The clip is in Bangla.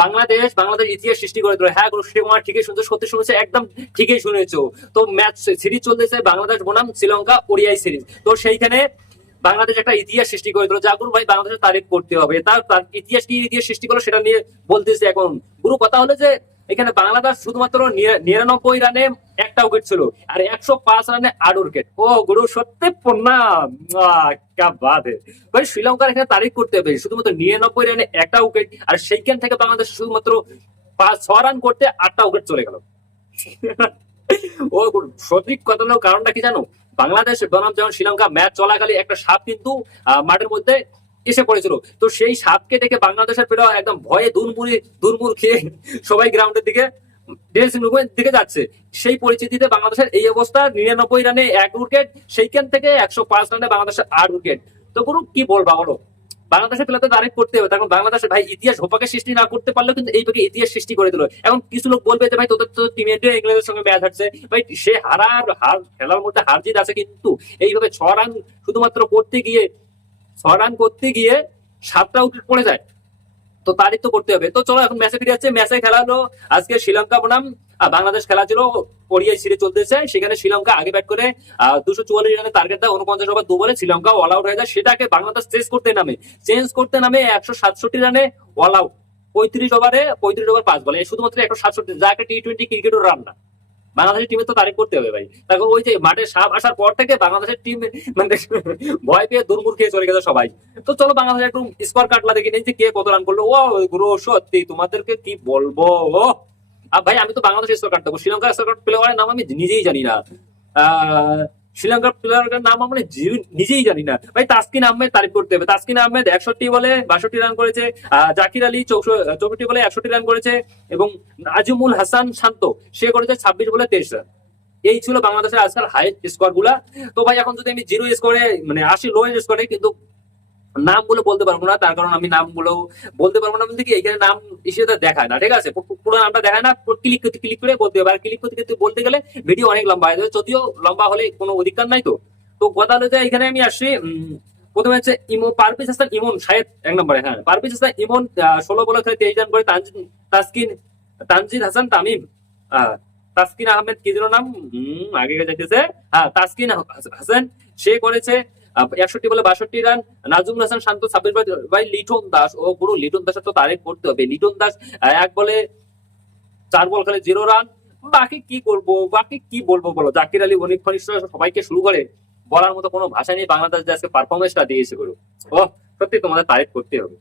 বাংলাদেশ ইতিহাস সৃষ্টি করে দিল। হ্যাঁ গুরু শ্রীকুমার ঠিকই শুনছো, সত্যি শুনেছে, একদম ঠিকই শুনেছো। তো ম্যাচ সিরিজ চলতেছে বাংলাদেশ বনাম শ্রীলঙ্কা ওডিআই সিরিজ। তো সেইখানে বাংলাদেশ একটা ইতিহাস সৃষ্টি করে দিল। যা গুরু ভাই বাংলাদেশের তারিফ করতে হবে। তার ইতিহাস কি ইতিহাস সৃষ্টি করলো সেটা নিয়ে বলতেছে এখন। গুরু কথা হলো যে এখানে বাংলাদেশ শুধুমাত্র 99 রানে একটা উইকেট ছিল, আর 105 রানে 8 উইকেট। ও গুরু সত্যি প্রণাম, ক্যা বাত হে ভাই। শ্রীলঙ্কার এখানে তারিফ করতে হবে, শুধুমাত্র 99 রানে একটা উইকেট, আর সেইখান থেকে বাংলাদেশ শুধুমাত্র 6 রান করতে 8টা উইকেট চলে গেল। ও সঠিক কথা হলো, কারণটা কি জানো? বাংলাদেশ বনাম যখন শ্রীলঙ্কা ম্যাচ চলাকালে একটা সাপ কিন্তু মাঠের মধ্যে এসে পড়েছিল। তো সেই সাপকে দেখে বাংলাদেশের প্লেয়ার একদম ভয়ে দুরমুর খেয়ে সবাই গ্রাউন্ডের দিকে ড্রেসিং রুমের দিকে যাচ্ছে। সেই পরিস্থিতিতে বাংলাদেশের এই অবস্থা, 99 রানে 1 উইকেট, সেইখান থেকে 105 রানে বাংলাদেশের 8 উইকেট। তো গুরু কি বলবা বলো? বাংলাদেশের প্লেয়ারদের তারিফ করতে হবে। তখন বাংলাদেশের ভাই ইতিহাস হোপাকে সৃষ্টি না করতে পারলেও কিন্তু এইভাবে ইতিহাস সৃষ্টি করে দিল। এখন কিছু লোক বলবে যে ভাই তোদের তো টিমে ইংল্যান্ডের সঙ্গে ম্যাচ হারছে, ভাই সে হার খেলার মধ্যে হার জিত আছে, কিন্তু এইভাবে 6 রান শুধুমাত্র করতে গিয়ে 7টা উইকেট পড়ে যায়। তো তারিফ তো করতে হবে। তো চলো এখন ম্যাচে ফিরে যাচ্ছে। ম্যাচে খেলা হলো আজকে শ্রীলঙ্কা বনাম বাংলাদেশ খেলা ছিল, ওডিআই সিরিজ চলতেছে। সেখানে শ্রীলঙ্কা আগে ব্যাট করে 244 রানের টার্গেট দেয়, 49 ওভার 2 বলে শ্রীলঙ্কা অল আউট হয়ে যায়। সেটাকে বাংলাদেশ চেঞ্জ করতে নামে 167 রানে অল আউট, 35 ওভার 5 বলে, শুধুমাত্র 167, যা একটা টি-20 ক্রিকেটের রান না। বাংলাদেশের টিমে তো তারিফ করতে হবে ভাই। তারপর ওই যে মাঠে সাপ আসার পর থেকে বাংলাদেশের টিম মানে ভয় পেয়ে দুর্মুর খেয়ে চলে গেছে সবাই। তো চলো বাংলাদেশ একটু স্কোর কাটলা দেখে নিই যে কে কত রান করলো। ও গুরু সত্যি তোমাদেরকে কি বলবো। ও ভাই আমি তো বাংলাদেশ স্কোর কাট দেবো, শ্রীলঙ্কার স্কোর কাট প্লেয়ারের নাম আমি নিজেই জানি না। শ্রীলঙ্কার প্লেয়ারের নাম আমি নিজেই জানি না ভাই। তাসকিন আহমেদ তারিফ করতে হবে। তাসকিন আহমেদ 61 বলে 62 রান করেছে। জাকির আলী 64 বলে 61 রান করেছে, এবং নাজমুল হাসান শান্ত সে করেছে 26 বলে 23 রান। এই ছিল বাংলাদেশের আজকাল হাইস্ট স্কোর গুলা। তো ভাই এখন যদি আমি 0 স্কোরে মানে 80 লো স্কোরে, কিন্তু নামগুলো বলতে পারবো না, তার কারণ আমি নামগুলো বলতে পারবো না বলতে কি এখানে নাম হিসেবে দেখায় না, ঠিক আছে? পুরো নামটা দেখায় না, ক্লিক করে বলতে হবে। আর ক্লিক করতে বলতে গেলে ভিডিও অনেক লম্বা হয়ে যাবে, যদিও লম্বা হলে কোনো অধিকার নাই। তো তো কথা হলো যে এখানে আমি আসছি প্রথমে হচ্ছে পারভেজ হাসান ইমন শাহেদ 1 নম্বরে। হ্যাঁ পারভেজ হাসান ইমন 16 বলে খেলে 23 রান করে। তানজিদ হাসান তামিম, তাসকিন আহমেদ কি যেন নাম, আগে যাইতেছে, হ্যাঁ তাসকিন হাসান সে করেছে 61 বলে 62 রান। নাজমুল হাসান শান্ত 26 ভাই। লিটন দাস, ও গুরু লিটন দাসের তো তারিফ করতে হবে। লিটন দাস 1 বলে 4 বল খেলে 0 রান। বাকি কি বলবো বলো? জাকির আলী, অনিক ঘনিষ্ঠ সবাইকে শুরু করে বলার মতো কোনো ভাষা নেই। বাংলাদেশ যে আজকে পারফরমেন্সটা দিয়েছে গুরু, ও সত্যি তোমাদের তারিফ করতে হবে।